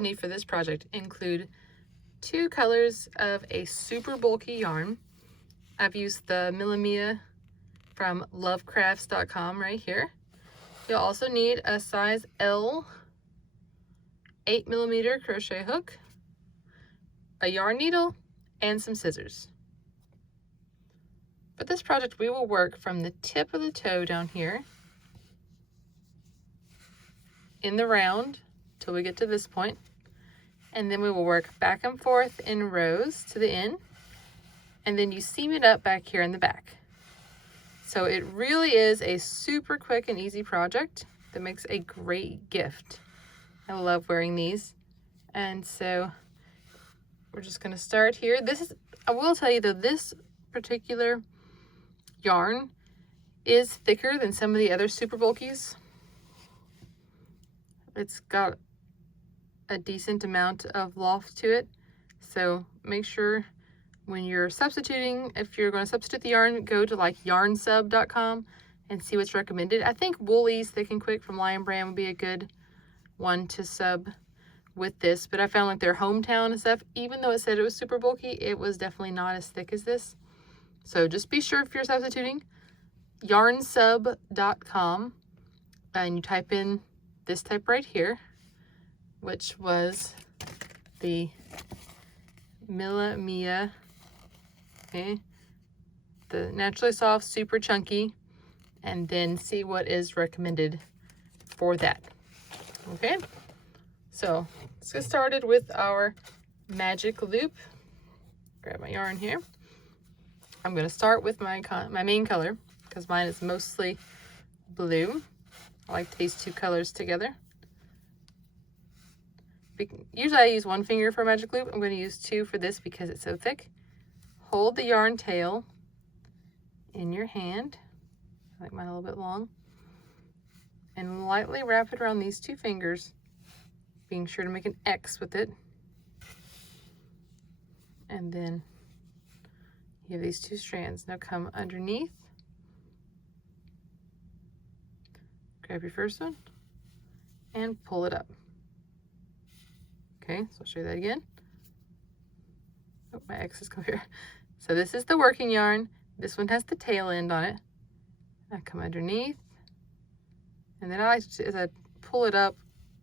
also need for this project include 2 colors of a super bulky yarn. I've used the Millimia from lovecrafts.com right here. You'll also need a size L 8mm crochet hook, a yarn needle, and some scissors. For this project, we will work from the tip of the toe down here in the round till we get to this point, and then we will work back and forth in rows to the end, and then you seam it up back here in the back. So it really is a super quick and easy project that makes a great gift. I love wearing these. And so we're just going to start here. This is, I will tell you though, this particular yarn is thicker than some of the other super bulkies. It's got a decent amount of loft to it. So make sure when you're substituting, if you're going to substitute the yarn, go to like yarnsub.com and see what's recommended. I think Woolies Thick and Quick from Lion Brand would be a good one to sub with this, but I found like their hometown and stuff, even though it said it was super bulky, it was definitely not as thick as this. So just be sure if you're substituting, yarnsub.com, and you type in this type right here, which was the Millimia, okay, the naturally soft, super chunky, and then see what is recommended for that. Okay, so let's get started with our magic loop. Grab my yarn here. I'm going to start with my main color because mine is mostly blue. I like these 2 colors together. Usually I use 1 finger for a magic loop. I'm going to use 2 for this because it's so thick. Hold the yarn tail in your hand. I like mine a little bit long. And lightly wrap it around these 2 fingers, being sure to make an X with it. And then you have these 2 strands. Now come underneath. Grab your first one and pull it up. Okay, so I'll show you that again. Oh, my X has come here. So this is the working yarn. This one has the tail end on it. I come underneath. And then I like to, as I pull it up,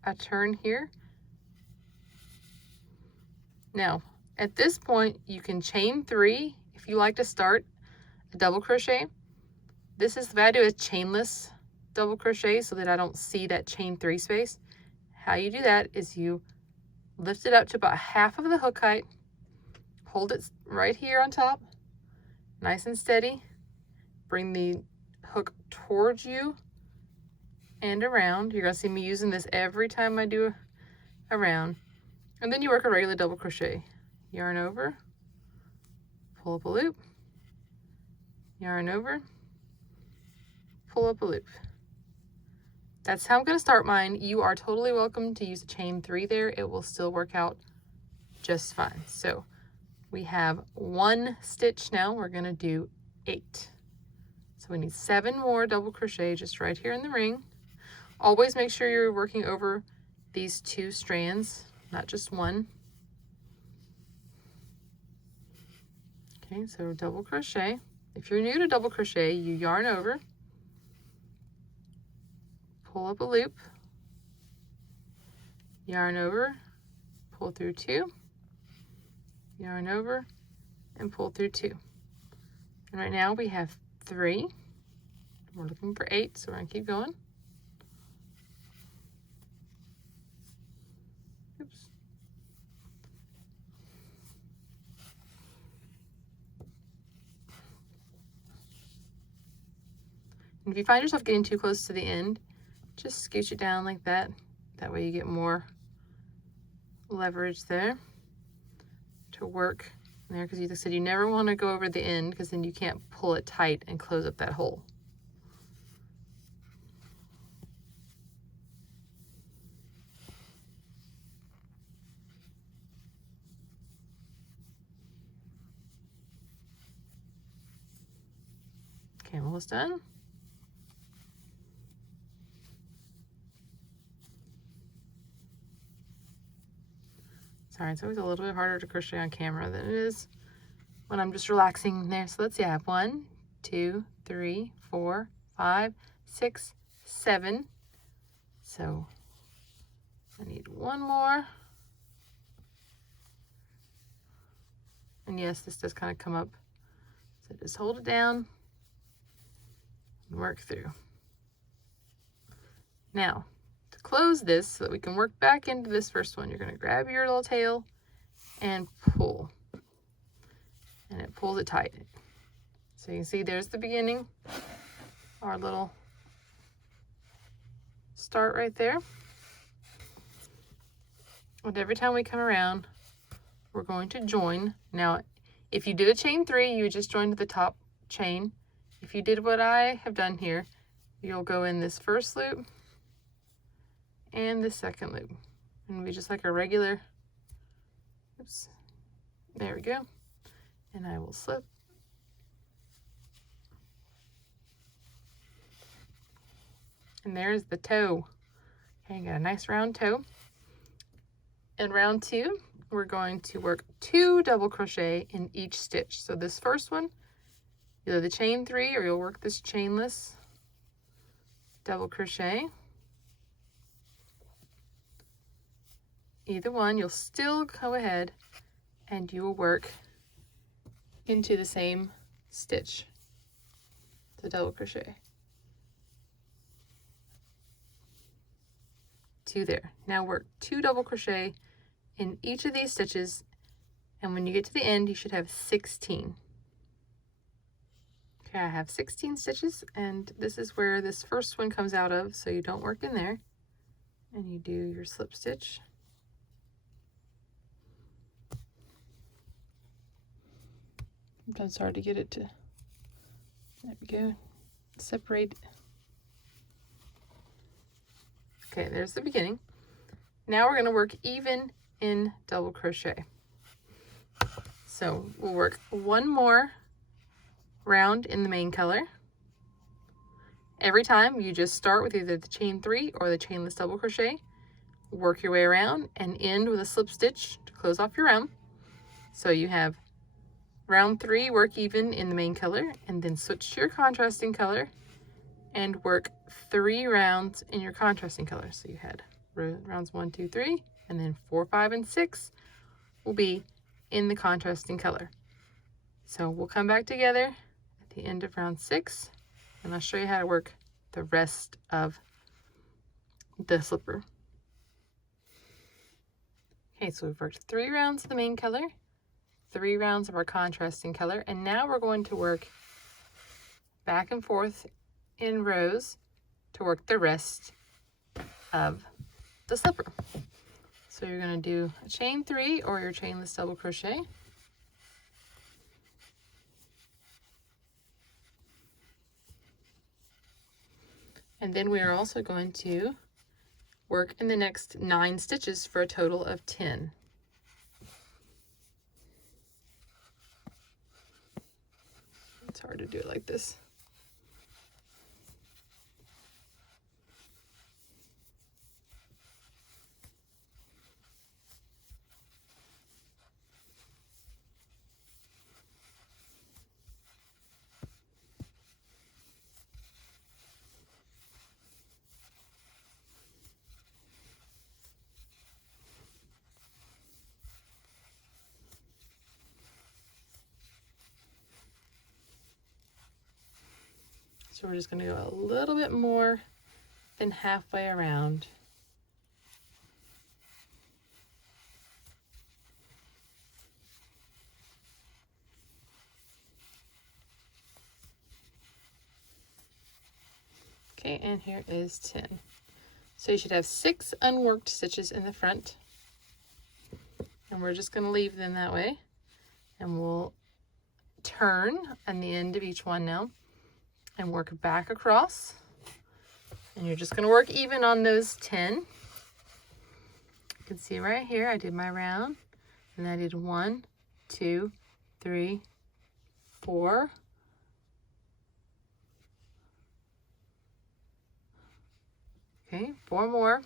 I turn here. Now, at this point, you can chain 3 if you like to start a double crochet. This is, if I do a chainless double crochet so that I don't see that chain 3 space, how you do that is you lift it up to about half of the hook height, hold it right here on top, nice and steady, bring the hook towards you and around. You're going to see me using this every time I do a round. And then you work a regular double crochet. Yarn over, pull up a loop, yarn over, pull up a loop. That's how I'm going to start mine. You are totally welcome to use a chain 3 there. It will still work out just fine. So we have 1 stitch now. We're going to do 8. So we need 7 more double crochet just right here in the ring. Always make sure you're working over these 2 strands, not just 1. Okay, so double crochet. If you're new to double crochet, you yarn over, pull up a loop, yarn over, pull through 2, yarn over, and pull through 2. And right now we have 3. We're looking for 8, so we're going to keep going. Oops. And if you find yourself getting too close to the end, just scooch it down like that. That way you get more leverage there to work there, because you said you never want to go over the end because then you can't pull it tight and close up that hole. Okay, almost done. Sorry, it's always a little bit harder to crochet on camera than it is when I'm just relaxing there. So let's see, I have 1, 2, 3, 4, 5, 6, 7. So I need one more. And yes, this does kind of come up. So just hold it down and work through. Now, to close this so that we can work back into this first one, you're going to grab your little tail and pull. And it pulls it tight. So you can see there's the beginning, our little start right there. And every time we come around, we're going to join. Now, if you did a chain 3, you would just join to the top chain. If you did what I have done here, you'll go in this first loop and this second loop. And it'll be just like a regular, oops, there we go. And I will slip. And there's the toe. Okay, you got a nice round toe. In round 2, we're going to work 2 double crochet in each stitch. So this first one, either the chain 3 or you'll work this chainless double crochet. Either one, you'll still go ahead and you will work into the same stitch, the double crochet. 2 there. Now work 2 double crochet in each of these stitches, and when you get to the end, you should have 16. Okay, I have 16 stitches, and this is where this first one comes out of, so you don't work in there, and you do your slip stitch. Sometimes it's hard to get it to, there we go, separate. Okay, there's the beginning. Now we're going to work even in double crochet. So we'll work one more round in the main color. Every time you just start with either the chain 3 or the chainless double crochet, work your way around and end with a slip stitch to close off your round. So you have round 3, work even in the main color, and then switch to your contrasting color and work 3 rounds in your contrasting color. So you had rounds 1, 2, 3, and then 4, 5, and 6 will be in the contrasting color. So we'll come back together at the end of round 6, and I'll show you how to work the rest of the slipper. Okay, so we've worked 3 rounds of the main color, 3 rounds of our contrasting color, and now we're going to work back and forth in rows to work the rest of the slipper. So you're going to do a chain 3 or your chainless double crochet. And then we are also going to work in the next 9 stitches for a total of 10. It's hard to do it like this. So we're just going to go a little bit more than halfway around. Okay, and here is 10. So you should have 6 unworked stitches in the front. And we're just going to leave them that way. And we'll turn on the end of each one now and work back across. And you're just going to work even on those 10. You can see right here I did my round, and I did 1, 2, 3, 4. Okay, 4 more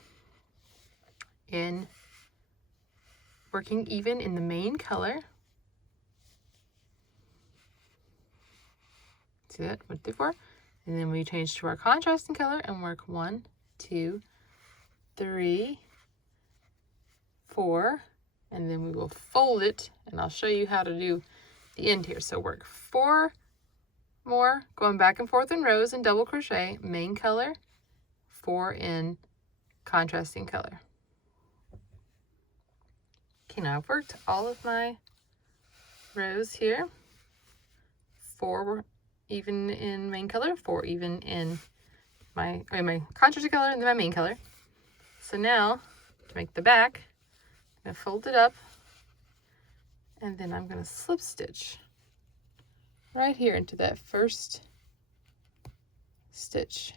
in working even in the main color. See that? 1, 2, 4. And then we change to our contrasting color and work 1, 2, 3, 4, and then we will fold it, and I'll show you how to do the end here. So work 4 more, going back and forth in rows and double crochet, main color, 4 in contrasting color. Okay, now I've worked all of my rows here. 4 even in main color, 4 even in my contrasting color and then my main color. So now to make the back, I'm going to fold it up, and then I'm going to slip stitch right here into that first stitch.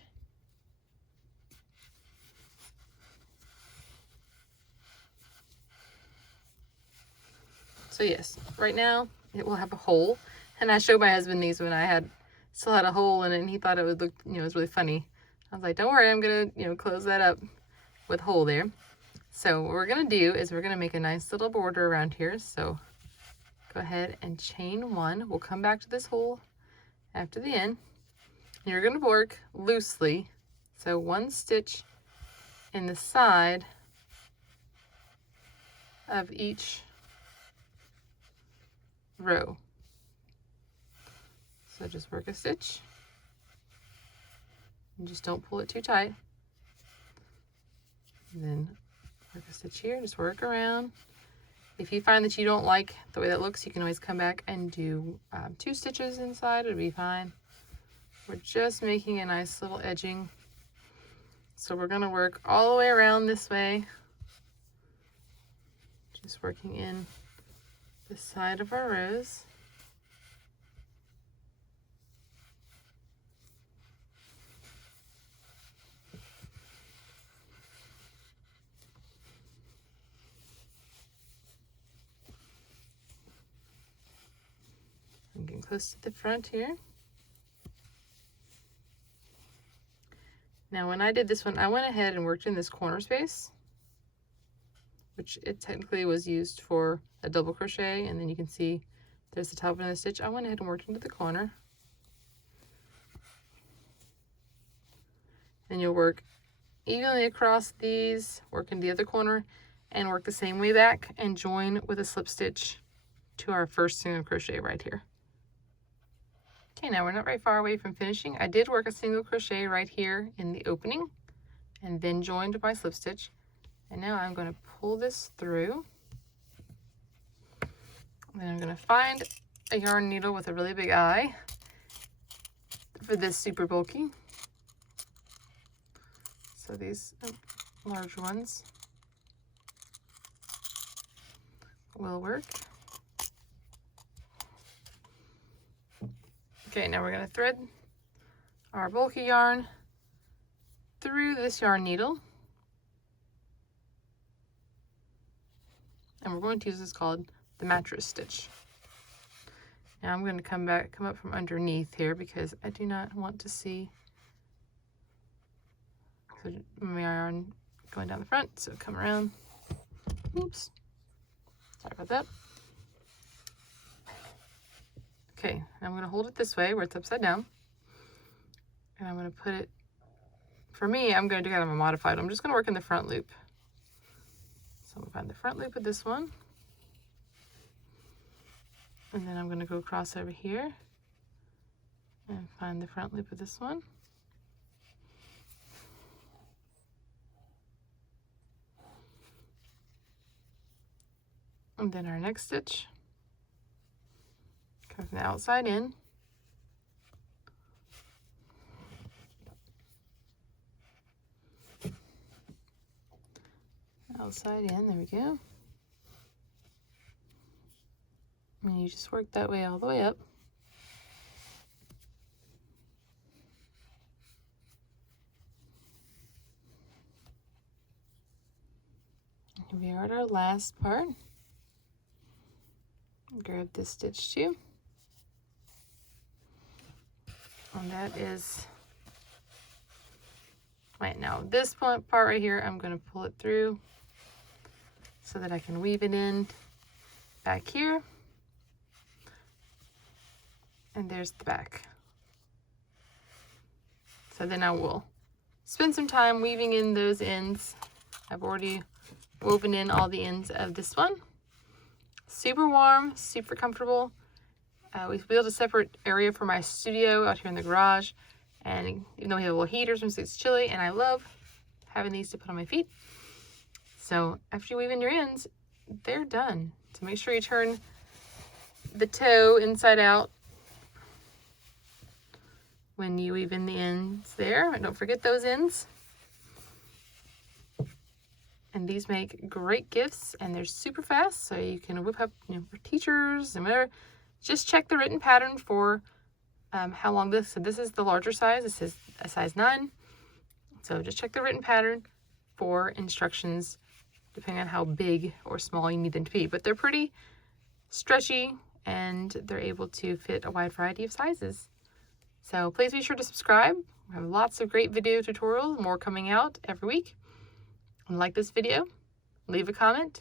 So yes, right now it will have a hole, and I showed my husband these when I still had a hole in it, and he thought it would look, it was really funny. I was like, don't worry, I'm gonna, close that up with a hole there. So what we're gonna do is we're gonna make a nice little border around here. So go ahead and chain 1. We'll come back to this hole after the end. And you're gonna work loosely. So 1 stitch in the side of each row. So just work a stitch and just don't pull it too tight. And then work a stitch here, just work around. If you find that you don't like the way that looks, you can always come back and do 2 stitches inside, it'll be fine. We're just making a nice little edging. So we're gonna work all the way around this way. Just working in the side of our rows. I'm getting close to the front here. Now when I did this one, I went ahead and worked in this corner space, which it technically was used for a double crochet, and then you can see there's the top of the stitch. I went ahead and worked into the corner. Then you'll work evenly across these, work in the other corner, and work the same way back and join with a slip stitch to our first single crochet right here. Okay, now we're not very far away from finishing. I did work a single crochet right here in the opening and then joined my slip stitch. And now I'm going to pull this through. Then I'm going to find a yarn needle with a really big eye for this super bulky. So these large ones will work. Okay, now we're going to thread our bulky yarn through this yarn needle. And we're going to use this called the mattress stitch. Now I'm going to come up from underneath here because I do not want to see my yarn going down the front. So come around. Oops. Sorry about that. Okay, I'm going to hold it this way where it's upside down. And I'm going to put it, for me, I'm going to do kind of a modified. I'm just going to work in the front loop. So I'm going to find the front loop of this one. And then I'm going to go across over here and find the front loop of this one. And then our next stitch, come from the outside in. Outside in, there we go. And you just work that way all the way up. Here we are at our last part. Grab this stitch too. And that is, right now this part right here, I'm going to pull it through. so that I can weave it in back here. And there's the back. So then I will spend some time weaving in those ends. I've already woven in all the ends of this one. Super warm, super comfortable. We built a separate area for my studio out here in the garage. And even though we have little heaters since it's chilly, and I love having these to put on my feet. So after you weave in your ends, they're done. So make sure you turn the toe inside out when you weave in the ends there. And don't forget those ends. And these make great gifts, and they're super fast, so you can whip up, for teachers and whatever. Just check the written pattern for how long this. So this is the larger size. This is a size 9. So just check the written pattern for instructions, depending on how big or small you need them to be. But they're pretty stretchy, and they're able to fit a wide variety of sizes. So please be sure to subscribe. We have lots of great video tutorials, more coming out every week. And like this video, leave a comment.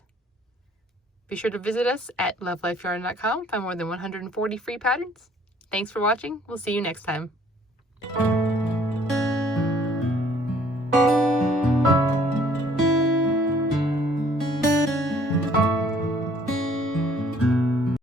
Be sure to visit us at love.life.yarn.com. Find more than 140 free patterns. Thanks for watching. We'll see you next time.